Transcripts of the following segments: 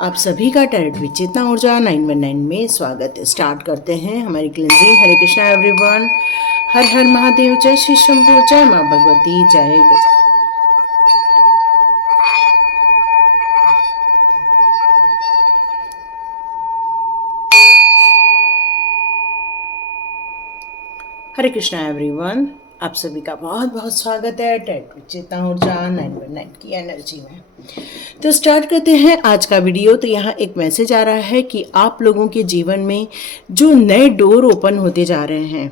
आप सभी का टैरेट विद चेतना ऊर्जा 919 में स्वागत है। स्टार्ट करते हैं हमारी क्लिनजिंग। हरे कृष्णा एवरीवन। हर हर महादेव। जय श्री शंभू। जय माँ भगवती। जय गजा। हरे कृष्णा एवरीवन। आप सभी का बहुत बहुत स्वागत है टैरेट विद चेतना ऊर्जा 919 की एनर्जी में। तो स्टार्ट करते हैं आज का वीडियो। तो यहाँ एक मैसेज आ रहा है कि आप लोगों के जीवन में जो नए डोर ओपन होते जा रहे हैं,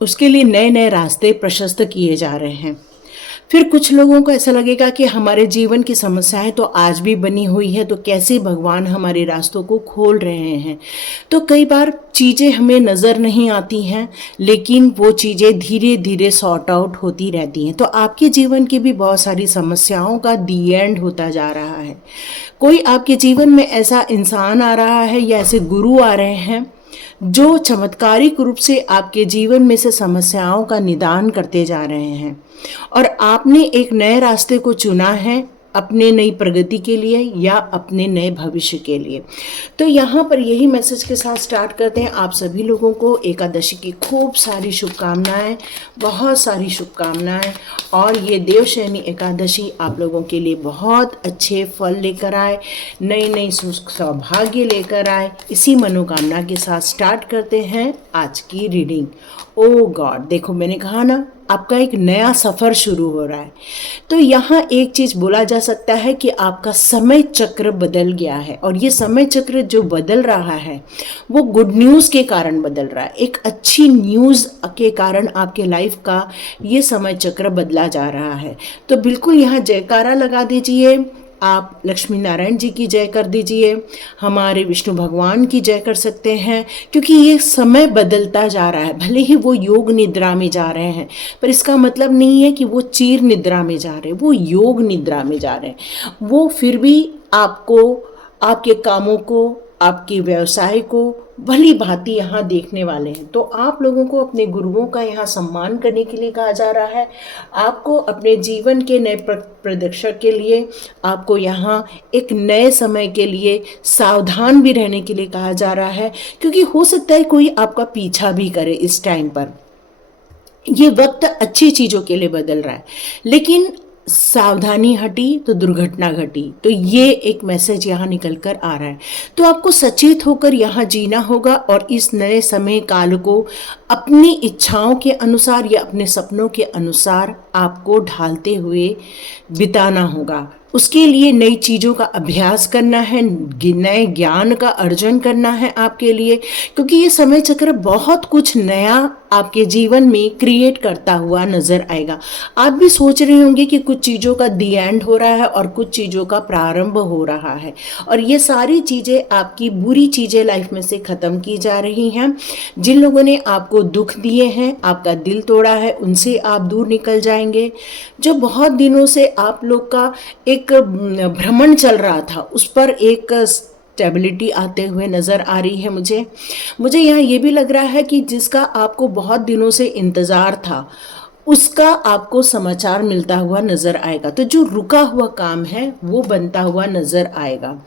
उसके लिए नए नए रास्ते प्रशस्त किए जा रहे हैं। फिर कुछ लोगों को ऐसा लगेगा कि हमारे जीवन की समस्याएं तो आज भी बनी हुई है, तो कैसे भगवान हमारे रास्तों को खोल रहे हैं। तो कई बार चीज़ें हमें नज़र नहीं आती हैं, लेकिन वो चीज़ें धीरे धीरे सॉर्ट आउट होती रहती हैं। तो आपके जीवन की भी बहुत सारी समस्याओं का दी एंड होता जा रहा है। कोई आपके जीवन में ऐसा इंसान आ रहा है या ऐसे गुरु आ रहे हैं जो चमत्कारिक रूप से आपके जीवन में से समस्याओं का निदान करते जा रहे हैं, और आपने एक नए रास्ते को चुना है अपने नई प्रगति के लिए या अपने नए भविष्य के लिए। तो यहाँ पर यही मैसेज के साथ स्टार्ट करते हैं। आप सभी लोगों को एकादशी की खूब सारी शुभकामनाएं, बहुत सारी शुभकामनाएं, और ये देवशयनी एकादशी आप लोगों के लिए बहुत अच्छे फल लेकर आए, नई नई सौभाग्य लेकर आए। इसी मनोकामना के साथ स्टार्ट करते हैं आज की रीडिंग। ओ गॉड, देखो मैंने कहा ना, आपका एक नया सफ़र शुरू हो रहा है। तो यहाँ एक चीज़ बोला जा सकता है कि आपका समय चक्र बदल गया है, और ये समय चक्र जो बदल रहा है वो गुड न्यूज़ के कारण बदल रहा है। एक अच्छी न्यूज़ के कारण आपके लाइफ का ये समय चक्र बदला जा रहा है। तो बिल्कुल यहाँ जयकारा लगा दीजिए। आप लक्ष्मी नारायण जी की जय कर दीजिए, हमारे विष्णु भगवान की जय कर सकते हैं, क्योंकि ये समय बदलता जा रहा है। भले ही वो योग निद्रा में जा रहे हैं, पर इसका मतलब नहीं है कि वो चीर निद्रा में जा रहे हैं, वो योग निद्रा में जा रहे हैं। वो फिर भी आपको, आपके कामों को, आपके व्यवसाय को भली भांति यहाँ देखने वाले हैं। तो आप लोगों को अपने गुरुओं का यहाँ सम्मान करने के लिए कहा जा रहा है। आपको अपने जीवन के नए प्रदर्शक के लिए, आपको यहाँ एक नए समय के लिए सावधान भी रहने के लिए कहा जा रहा है, क्योंकि हो सकता है कोई आपका पीछा भी करे इस टाइम पर। ये वक्त अच्छी चीज़ों के लिए बदल रहा है, लेकिन सावधानी हटी तो दुर्घटना घटी। तो ये एक मैसेज यहाँ निकल कर आ रहा है। तो आपको सचेत होकर यहाँ जीना होगा, और इस नए समय काल को अपनी इच्छाओं के अनुसार या अपने सपनों के अनुसार आपको ढालते हुए बिताना होगा। उसके लिए नई चीज़ों का अभ्यास करना है, नए ज्ञान का अर्जन करना है आपके लिए, क्योंकि ये समय चक्र बहुत कुछ नया आपके जीवन में क्रिएट करता हुआ नजर आएगा। आप भी सोच रहे होंगे कि कुछ चीज़ों का दी एंड हो रहा है और कुछ चीज़ों का प्रारंभ हो रहा है, और ये सारी चीज़ें आपकी बुरी चीज़ें लाइफ में से ख़त्म की जा रही हैं। जिन लोगों ने आपको दुख दिए हैं, आपका दिल तोड़ा है, उनसे आप दूर निकल जाएंगे। जो बहुत दिनों से आप लोग का एक भ्रमण चल रहा था, उस पर एक स्टेबिलिटी आते हुए नज़र आ रही है। मुझे यहाँ ये भी लग रहा है कि जिसका आपको बहुत दिनों से इंतज़ार था, उसका आपको समाचार मिलता हुआ नज़र आएगा। तो जो रुका हुआ काम है वो बनता हुआ नज़र आएगा।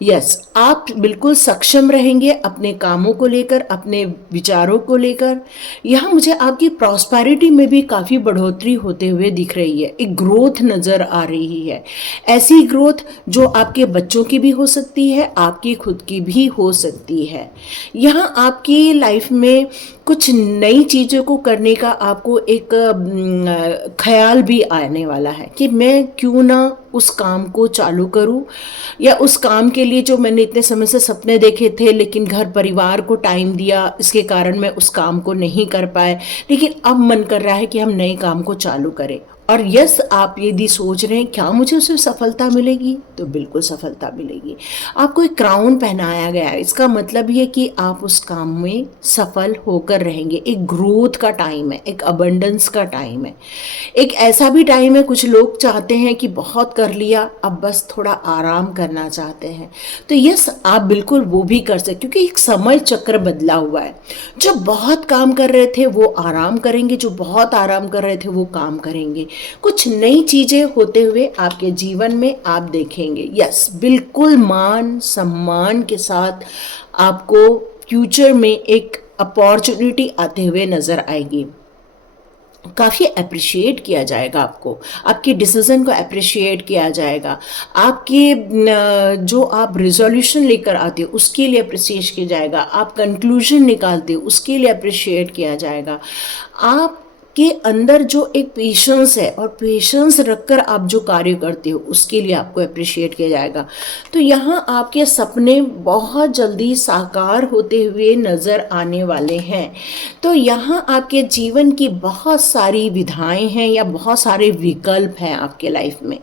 यस, आप बिल्कुल सक्षम रहेंगे अपने कामों को लेकर, अपने विचारों को लेकर। यहाँ मुझे आपकी प्रॉस्पेरिटी में भी काफ़ी बढ़ोतरी होते हुए दिख रही है। एक ग्रोथ नज़र आ रही है, ऐसी ग्रोथ जो आपके बच्चों की भी हो सकती है, आपकी खुद की भी हो सकती है। यहाँ आपकी लाइफ में कुछ नई चीज़ों को करने का आपको एक ख्याल भी आने वाला है कि मैं क्यों ना उस काम को चालू करूं, या उस काम के लिए जो मैंने इतने समय से सपने देखे थे, लेकिन घर परिवार को टाइम दिया, इसके कारण मैं उस काम को नहीं कर पाए, लेकिन अब मन कर रहा है कि हम नए काम को चालू करें। और यस, आप यदि सोच रहे हैं क्या मुझे उससे सफलता मिलेगी, तो बिल्कुल सफलता मिलेगी। आपको एक क्राउन पहनाया गया है, इसका मतलब ये कि आप उस काम में सफल होकर रहेंगे। एक ग्रोथ का टाइम है, एक अबंडेंस का टाइम है, एक ऐसा भी टाइम है कुछ लोग चाहते हैं कि बहुत कर लिया, अब बस थोड़ा आराम करना चाहते हैं। तो यस, आप बिल्कुल वो भी कर सकते, क्योंकि एक समय चक्र बदला हुआ है। जो बहुत काम कर रहे थे वो आराम करेंगे, जो बहुत आराम कर रहे थे वो काम करेंगे। कुछ नई चीज़ें होते हुए आपके जीवन में आप देखेंगे। यस, बिल्कुल मान सम्मान के साथ आपको फ्यूचर में एक अपॉर्चुनिटी आते हुए नज़र आएगी। काफ़ी अप्रिशिएट किया जाएगा आपको, आपके डिसीज़न को अप्रिशिएट किया जाएगा, आपके जो आप रिजोल्यूशन लेकर आते हो उसके लिए अप्रिशिएट किया जाएगा, आप कंक्लूजन निकालते हो उसके लिए अप्रिशिएट किया जाएगा। आप के अंदर जो एक पेशेंस है और पेशेंस रखकर आप जो कार्य करते हो उसके लिए आपको अप्रिशिएट किया जाएगा। तो यहाँ आपके सपने बहुत जल्दी साकार होते हुए नज़र आने वाले हैं। तो यहाँ आपके जीवन की बहुत सारी विधाएं हैं या बहुत सारे विकल्प हैं आपके लाइफ में।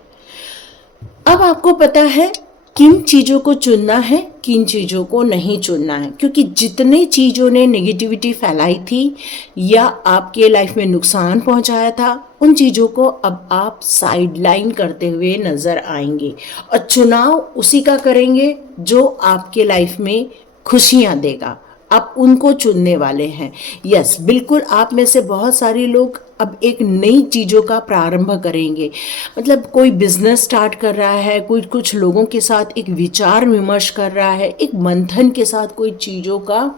अब आपको पता है किन चीज़ों को चुनना है, किन चीज़ों को नहीं चुनना है, क्योंकि जितने चीज़ों ने नेगेटिविटी फैलाई थी या आपके लाइफ में नुकसान पहुंचाया था, उन चीज़ों को अब आप साइडलाइन करते हुए नज़र आएंगे और चुनाव उसी का करेंगे जो आपके लाइफ में खुशियां देगा। आप उनको चुनने वाले हैं। यस, बिल्कुल आप में से बहुत सारे लोग अब एक नई चीज़ों का प्रारंभ करेंगे। मतलब कोई बिजनेस स्टार्ट कर रहा है, कोई कुछ लोगों के साथ एक विचार विमर्श कर रहा है, एक मंथन के साथ कोई चीज़ों का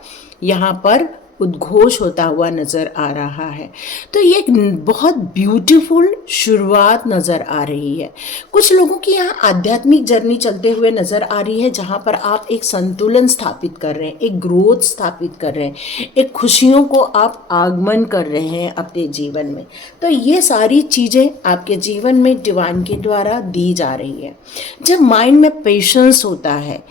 यहाँ पर उद्घोष होता हुआ नज़र आ रहा है। तो ये एक बहुत ब्यूटीफुल शुरुआत नज़र आ रही है। कुछ लोगों की यहाँ आध्यात्मिक जर्नी चलते हुए नज़र आ रही है, जहाँ पर आप एक संतुलन स्थापित कर रहे हैं, एक ग्रोथ स्थापित कर रहे हैं, एक खुशियों को आप आगमन कर रहे हैं अपने जीवन में। तो ये सारी चीज़ें आपके जीवन में डिवाइन के द्वारा दी जा रही है। जब माइंड में पेशेंस होता है,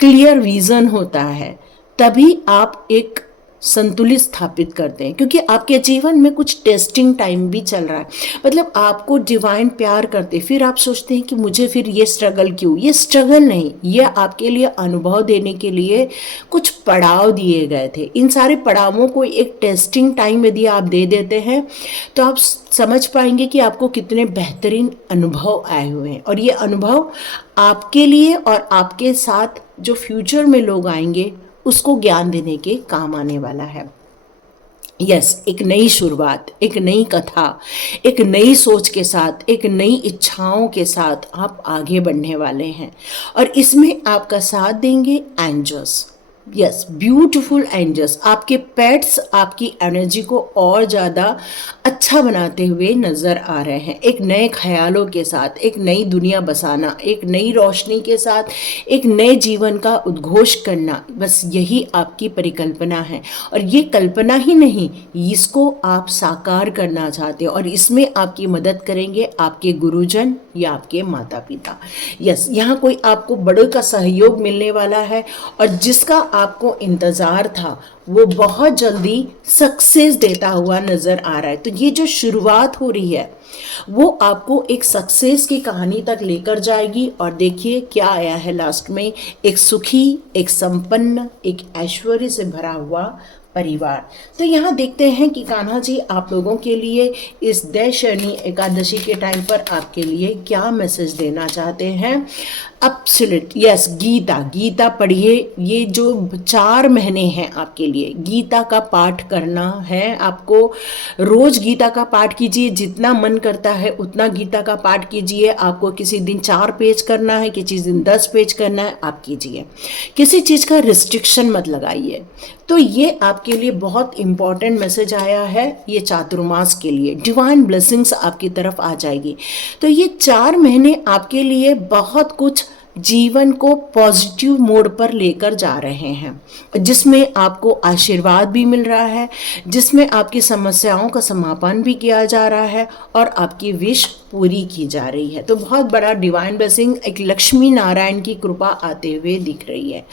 क्लियर विज़न होता है, तभी आप एक संतुलित स्थापित करते हैं, क्योंकि आपके जीवन में कुछ टेस्टिंग टाइम भी चल रहा है। मतलब आपको डिवाइन प्यार करते, फिर आप सोचते हैं कि मुझे फिर ये स्ट्रगल क्यों। ये स्ट्रगल नहीं, ये आपके लिए अनुभव देने के लिए कुछ पड़ाव दिए गए थे। इन सारे पड़ावों को एक टेस्टिंग टाइम यदि आप दे देते हैं तो आप समझ पाएंगे कि आपको कितने बेहतरीन अनुभव आए हुए हैं, और ये अनुभव आपके लिए और आपके साथ जो फ्यूचर में लोग आएंगे उसको ज्ञान देने के काम आने वाला है। यस, एक नई शुरुआत, एक नई कथा, एक नई सोच के साथ, एक नई इच्छाओं के साथ आप आगे बढ़ने वाले हैं, और इसमें आपका साथ देंगे एंजल्स। Yes, beautiful angels. आपके पेट्स आपकी एनर्जी को और ज़्यादा अच्छा बनाते हुए नज़र आ रहे हैं। एक नए ख्यालों के साथ एक नई दुनिया बसाना, एक नई रोशनी के साथ एक नए जीवन का उद्घोष करना, बस यही आपकी परिकल्पना है। और ये कल्पना ही नहीं, इसको आप साकार करना चाहते हो, और इसमें आपकी मदद करेंगे आपके गुरुजन या आपके माता पिता। यस, यहाँ कोई आपको बड़ों का सहयोग मिलने वाला है, और जिसका आपको इंतज़ार था वो बहुत जल्दी सक्सेस देता हुआ नज़र आ रहा है। तो ये जो शुरुआत हो रही है वो आपको एक सक्सेस की कहानी तक लेकर जाएगी। और देखिए क्या आया है लास्ट में, एक सुखी, एक संपन्न, एक ऐश्वर्य से भरा हुआ परिवार। तो यहाँ देखते हैं कि कान्हा जी आप लोगों के लिए इस दैशनी एकादशी के टाइम पर आपके लिए क्या मैसेज देना चाहते हैं। एब्सोल्यूट यस, गीता पढ़िए। ये जो 4 महीने हैं आपके लिए गीता का पाठ करना है आपको। रोज गीता का पाठ कीजिए, जितना मन करता है उतना गीता का पाठ कीजिए। आपको किसी दिन 4 पेज करना है, किसी दिन 10 पेज करना है, आप कीजिए। किसी चीज़ का रिस्ट्रिक्शन मत लगाइए। तो ये आपके लिए बहुत इंपॉर्टेंट मैसेज आया है। ये चातुर्मास के लिए डिवाइन ब्लेसिंग्स आपकी तरफ आ जाएगी। तो ये 4 महीने आपके लिए बहुत कुछ जीवन को पॉजिटिव मोड पर लेकर जा रहे हैं, जिसमें आपको आशीर्वाद भी मिल रहा है, जिसमें आपकी समस्याओं का समापन भी किया जा रहा है और आपकी विश पूरी की जा रही है। तो बहुत बड़ा डिवाइन ब्लेसिंग, एक लक्ष्मी नारायण की कृपा आते हुए दिख रही है।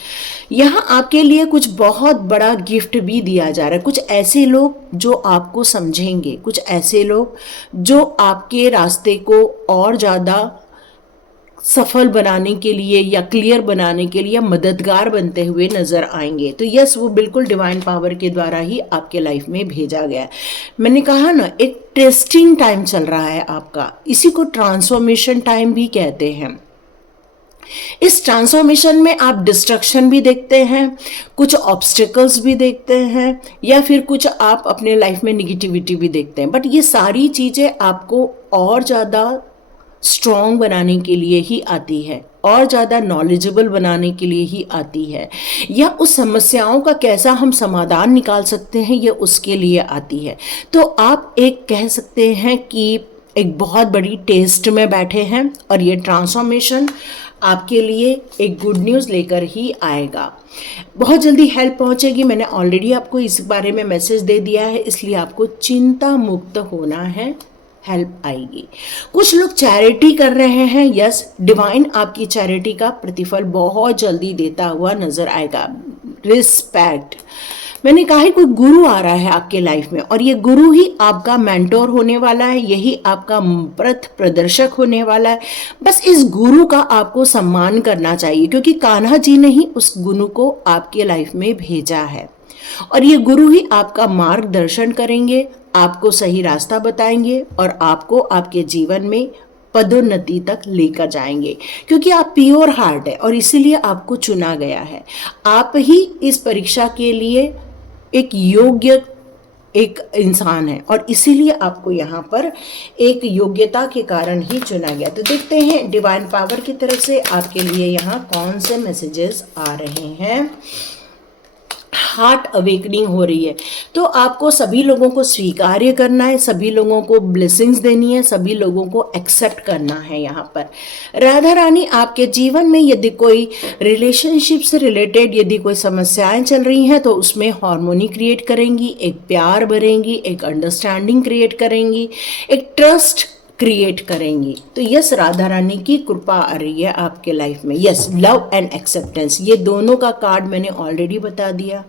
यहाँ आपके लिए कुछ बहुत बड़ा गिफ्ट भी दिया जा रहा है। कुछ ऐसे लोग जो आपको समझेंगे, कुछ ऐसे लोग जो आपके रास्ते को और ज़्यादा सफल बनाने के लिए या क्लियर बनाने के लिए मददगार बनते हुए नज़र आएंगे। तो यस, वो बिल्कुल डिवाइन पावर के द्वारा ही आपके लाइफ में भेजा गया है। मैंने कहा ना, एक टेस्टिंग टाइम चल रहा है आपका, इसी को ट्रांसफॉर्मेशन टाइम भी कहते हैं। इस ट्रांसफॉर्मेशन में आप डिस्ट्रक्शन भी देखते हैं, कुछ ऑब्स्टिकल्स भी देखते हैं, या फिर कुछ आप अपने लाइफ में निगेटिविटी भी देखते हैं। बट ये सारी चीज़ें आपको और ज़्यादा स्ट्रॉन्ग बनाने के लिए ही आती है, और ज़्यादा नॉलेजेबल बनाने के लिए ही आती है, या उस समस्याओं का कैसा हम समाधान निकाल सकते हैं ये उसके लिए आती है। तो आप एक कह सकते हैं कि एक बहुत बड़ी टेस्ट में बैठे हैं, और ये ट्रांसफॉर्मेशन आपके लिए एक गुड न्यूज़ लेकर ही आएगा। बहुत जल्दी हेल्प पहुंचेगी। मैंने ऑलरेडी आपको इस बारे में मैसेज दे दिया है, इसलिए आपको चिंता मुक्त होना है, हेल्प आएगी। कुछ लोग चैरिटी कर रहे हैं, यस, डिवाइन आपकी चैरिटी का प्रतिफल बहुत जल्दी देता हुआ नजर आएगा। रिस्पेक्ट, मैंने कहा है कोई गुरु आ रहा है आपके लाइफ में, और ये गुरु ही आपका मेंटोर होने वाला है, यही आपका पथ प्रदर्शक होने वाला है। बस इस गुरु का आपको सम्मान करना चाहिए, क्योंकि कान्हा जी ने ही उस गुरु को आपके लाइफ में भेजा है, और ये गुरु ही आपका मार्गदर्शन करेंगे, आपको सही रास्ता बताएंगे, और आपको आपके जीवन में पदोन्नति तक लेकर जाएंगे, क्योंकि आप प्योर हार्ट है और इसीलिए आपको चुना गया है। आप ही इस परीक्षा के लिए एक योग्य एक इंसान है, और इसीलिए आपको यहाँ पर एक योग्यता के कारण ही चुना गया। तो देखते हैं डिवाइन पावर की तरफ से आपके लिए यहाँ कौन से मैसेजेस आ रहे हैं। हार्ट अवेकनिंग हो रही है, तो आपको सभी लोगों को स्वीकार्य करना है, सभी लोगों को ब्लेसिंग्स देनी है, सभी लोगों को एक्सेप्ट करना है। यहाँ पर राधा रानी आपके जीवन में यदि कोई रिलेशनशिप से रिलेटेड यदि कोई समस्याएं चल रही हैं, तो उसमें हार्मोनी क्रिएट करेंगी, एक प्यार भरेंगी, एक अंडरस्टैंडिंग क्रिएट करेंगी, एक ट्रस्ट क्रिएट करेंगी। तो यस, राधा रानी की कृपा आ रही है आपके लाइफ में। यस, लव एंड एक्सेप्टेंस, ये दोनों का कार्ड मैंने ऑलरेडी बता दिया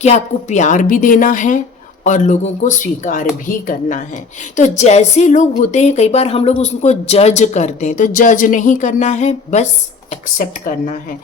कि आपको प्यार भी देना है और लोगों को स्वीकार भी करना है। तो जैसे लोग होते हैं, कई बार हम लोग उनको जज करते हैं, तो जज नहीं करना है, बस एक्सेप्ट करना है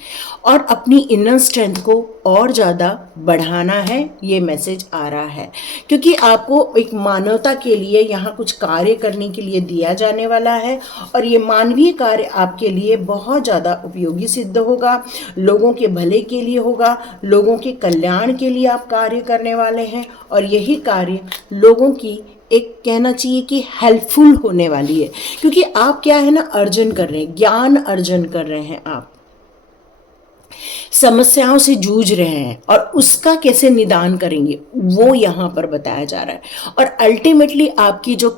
और अपनी इनर स्ट्रेंथ को और ज़्यादा बढ़ाना है। ये मैसेज आ रहा है, क्योंकि आपको एक मानवता के लिए यहाँ कुछ कार्य करने के लिए दिया जाने वाला है, और ये मानवीय कार्य आपके लिए बहुत ज़्यादा उपयोगी सिद्ध होगा, लोगों के भले के लिए होगा, लोगों के कल्याण के लिए आप कार्य करने वाले हैं, और यही कार्य लोगों की एक कहना चाहिए कि हेल्पफुल होने वाली है, क्योंकि आप क्या है ना, अर्जन कर रहे हैं, ज्ञान अर्जन कर रहे हैं, आप समस्याओं से जूझ रहे हैं और उसका कैसे निदान करेंगे वो यहाँ पर बताया जा रहा है। और अल्टीमेटली आपकी जो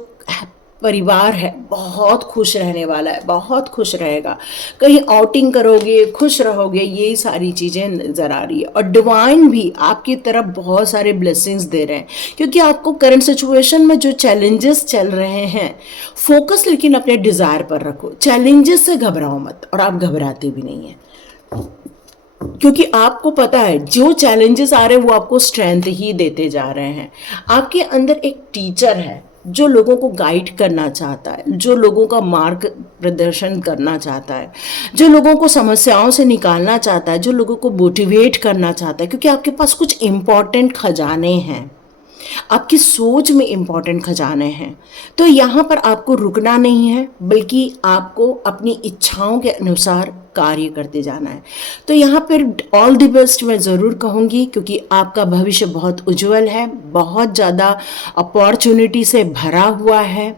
परिवार है बहुत खुश रहने वाला है, बहुत खुश रहेगा, कहीं आउटिंग करोगे, खुश रहोगे, ये सारी चीज़ें नज़र आ रही है। और डिवाइन भी आपकी तरफ बहुत सारे ब्लेसिंग्स दे रहे हैं, क्योंकि आपको करंट सिचुएशन में जो चैलेंजेस चल रहे हैं, फोकस लेकिन अपने डिज़ायर पर रखो, चैलेंजेस से घबराओ मत, और आप घबराते भी नहीं हैं, क्योंकि आपको पता है जो चैलेंजेस आ रहे हैं वो आपको स्ट्रेंथ ही देते जा रहे हैं। आपके अंदर एक टीचर है जो लोगों को गाइड करना चाहता है, जो लोगों का मार्ग प्रदर्शन करना चाहता है, जो लोगों को समस्याओं से निकालना चाहता है, जो लोगों को मोटिवेट करना चाहता है, क्योंकि आपके पास कुछ इम्पॉर्टेंट खजाने हैं, आपकी सोच में इम्पॉर्टेंट खजाने हैं। तो यहाँ पर आपको रुकना नहीं है, बल्कि आपको अपनी इच्छाओं के अनुसार कार्य करते जाना है। तो यहाँ पर ऑल द बेस्ट मैं ज़रूर कहूँगी, क्योंकि आपका भविष्य बहुत उज्जवल है, बहुत ज़्यादा अपॉर्चुनिटी से भरा हुआ है।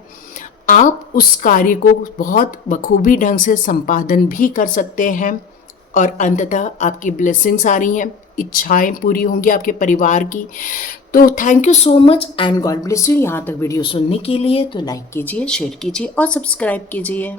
आप उस कार्य को बहुत बखूबी ढंग से संपादन भी कर सकते हैं, और अंततः आपकी ब्लेसिंग्स आ रही हैं, इच्छाएं पूरी होंगी आपके परिवार की। तो thank you so much and God bless you. यहाँ तक वीडियो सुनने के लिए तो लाइक कीजिए, शेयर कीजिए और सब्सक्राइब कीजिए।